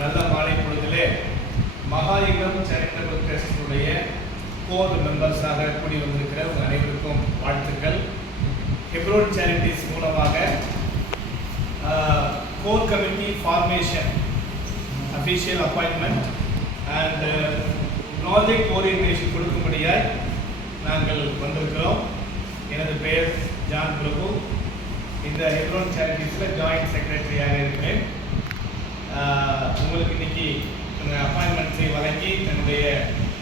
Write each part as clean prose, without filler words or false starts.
நல்ல மாலை பொழுதிலே மகாயுகம் சேரிட்டபிள் ட்ரஸ்டுடைய கோர் மெம்பர்ஸாக கூடி வந்திருக்கிற உங்கள் அனைவருக்கும் வாழ்த்துக்கள். ஹெப்ரோன் சேரிட்டிஸ் மூலமாக core committee formation official appointment and project orientation கொடுக்கும்படியாய் நாங்கள் வந்திருக்கிறோம். எனது பெயர் ஜான் பிரபு. இந்த ஹெப்ரோன் சேரிட்டிஸில் ஜாயிண்ட் செக்ரட்டரியாக இருக்கிறேன். உங்களுக்கு இன்னைக்கு அப்பாயின்மெண்ட்ஸை வழங்கி தன்னுடைய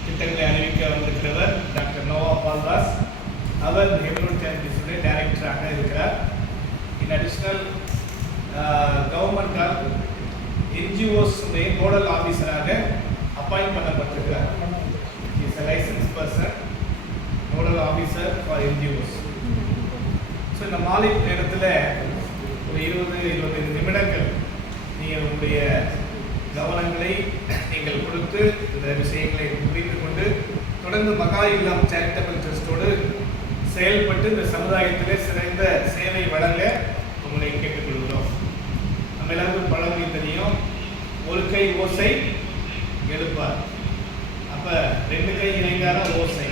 திட்டங்களை அறிவிக்க வந்திருக்கிறவர் டாக்டர் நோவா பால்தாஸ். அவர் ஹெப்ரோன் சேரிட்டிஸுடைய டைரக்டராக இருக்கிறார். இன் அடிஷ்னல் கவர்மெண்டால் என்ஜிஓஸ் நோடல் ஆஃபீஸராக அப்பாயிண்ட் பண்ணப்பட்டிருக்கிறார். Is a licensed person, nodal officer for NGOs. So இந்த மாலை நேரத்தில் ஒரு 20-25 நிமிடங்கள் நீங்கள் உங்களுடைய கவனங்களை நீங்கள் கொடுத்து இந்த விஷயங்களை புரிந்து கொண்டு தொடர்ந்து மகாயுகம் சேரிட்டபிள் ட்ரஸ்டோடு செயல்பட்டு இந்த சமுதாயத்திலே சிறந்த சேவை வழங்க உங்களை கேட்டுக்கொள்கிறோம். நம்ம எல்லாருக்கும் பழமொழி தெரியும், ஒரு கை ஓசை எடுப்பார். அப்போ 2 கை இணைந்தாலும் ஓசை.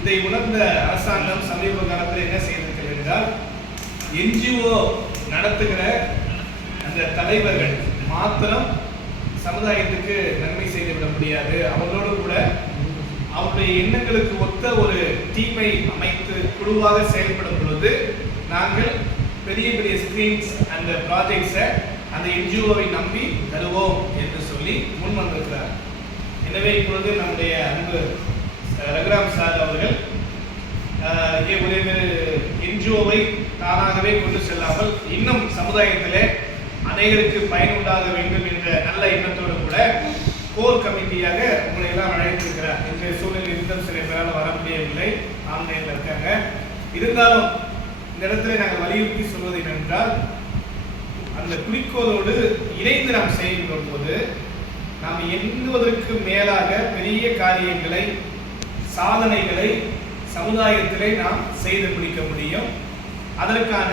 இதை உணர்ந்த அரசாங்கம் சமீப காலத்தில் என்ன செய்திருக்கிறது என்றால், என்ஜிஓ நடத்துகிற அந்த தலைவர்கள் மாத்திரம் சமுதாயத்துக்கு நன்மை செய்துவிட முடியாது. அவர்களோடு கூட அவருடைய எண்ணங்களுக்கு ஒத்த ஒரு டீமை அமைத்து குழுவாக செயல்படும் பொழுது நாங்கள் பெரிய பெரிய ஸ்கிரீன்ஸ் அந்த ப்ராஜெக்ட்ஸை அந்த என்ஜிஓவை நம்பி தருவோம் என்று சொல்லி முன் வந்திருக்கிறார். எனவே இப்பொழுது நம்முடைய அன்பு ரகுராம் சார் அவர்கள் ஒரு என்ஜிஓவை தானாகவே கொண்டு செல்லாமல் இன்னும் சமுதாயத்திலே அனைவருக்கு பயனுண்டாக வேண்டும் என்ற நல்ல எண்ணத்தோடு கூட கோர் கமிட்டியாக உங்களை எல்லாம் அழைத்திருக்கிறார். இன்றைய சூழலில் இருந்தும் சில பேரால் வர முடியவில்லை, ஆன்லைனில் இருக்காங்க. இருந்தாலும் இந்த இடத்துல நாங்கள் வலியுறுத்தி சொல்வது என்னென்றால், அந்த குறிக்கோளோடு இணைந்து நாம் செய்கின்ற போது நாம் எண்ணுவதற்கு மேலாக பெரிய காரியங்களை சாதனைகளை சமுதாயத்திலே நாம் செய்து முடிக்க முடியும். அதற்கான